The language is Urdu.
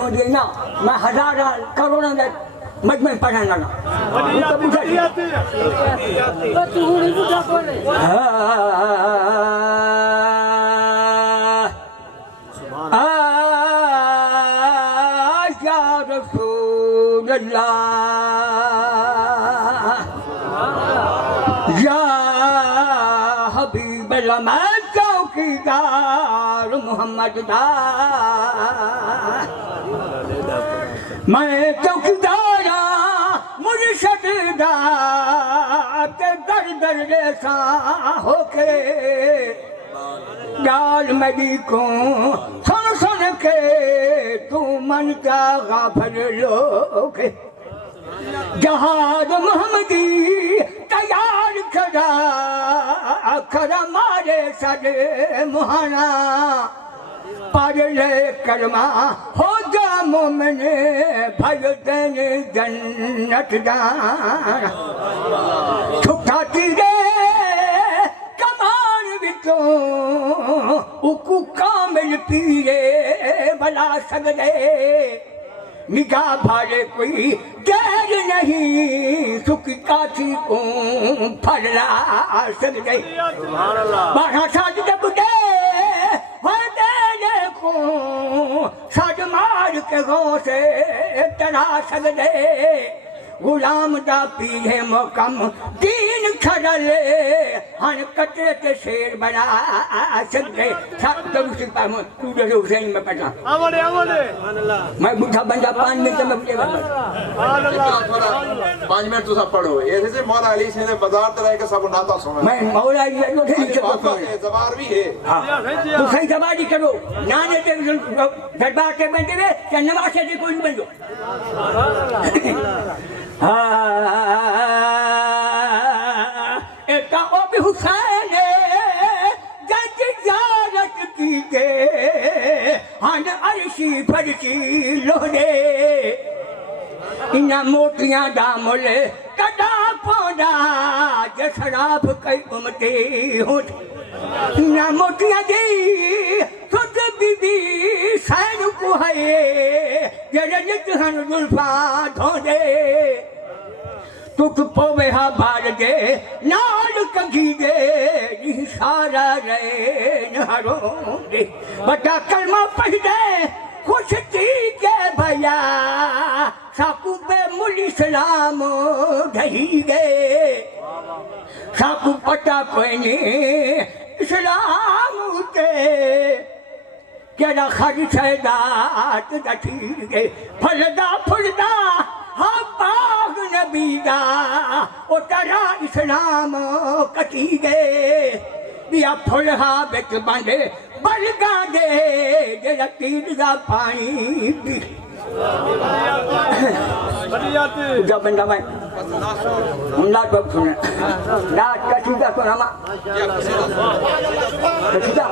ہوندی نا میں ہزاراں کروڑاں دے مجمع پڑھن لگا یا رسول اللہ یا حبیب اللہ میں چوکیدار محمد دا میں چوکیدار مرشد دا تے در در ریساں ہو کے گال میری کو سن سن کے تو من کا غافل لوگ جہاد محمدی تیار کھڑا مارے سر مہانا پڑھ لے کلمہ ہو جا مومن بھل دین جنت دار چھٹا تیرے کمان وچوں اکو کامل پیرے بلا سگدے نگاہ بھارے کوئی دیر نہیں سکی کاچی کو پھڑا سگدے بارہ ساتھ جب دے کو سج مار کے گھوں سے تڑا سگدے غلام دا پیے مکم دین کھڑلے ہن کٹرے تے شیر بنا سگدے سب درست پاہم سورہ حسین میں پڑھا میں بڑھا بندہ 5 منٹ میں پڑھے گا 5 منٹ تو سب پڑھو ایسے سے مولا علی سے نے بازار طرح کے سب ناتا سنا میں مولا علی سے زبار بھی ہے تو صحیح زباری کرو نانے تے دربار کے بندے وے کہ نواسے دی کوئی بندو ایک اب حسین جج زیارت کی گے ہن عرشی فرشی لوڑے انہاں موتیاں دا مل کڈا پوندا جے شراب کئی امتی ہوں انہاں موتیاں دی خود بی بی سین کو ہے جڑے نت ہن زلفاں دھوندے تک پوے ہا بار دے نال کنگھی دے سارا رہے نہاروں دے بٹا کلمہ پڑھ دے خوش تھی کے بھیا ساکو بے مل اسلام ڈھہی گئے ساکو پتا کوئی نہیں اسلام تے کیڑا خرچ ہے دات دا ٹھیر گئے پھلدا پھلدا ہاں باغ نبی دا او ترا اسلام کٹی گئے بیا پھلہا بچ باندھے بلگا دے جڑا تیر دا پانی پی جا بندہ میں نات باب سنیں نات قصیدہ سنا ماں قصیدہ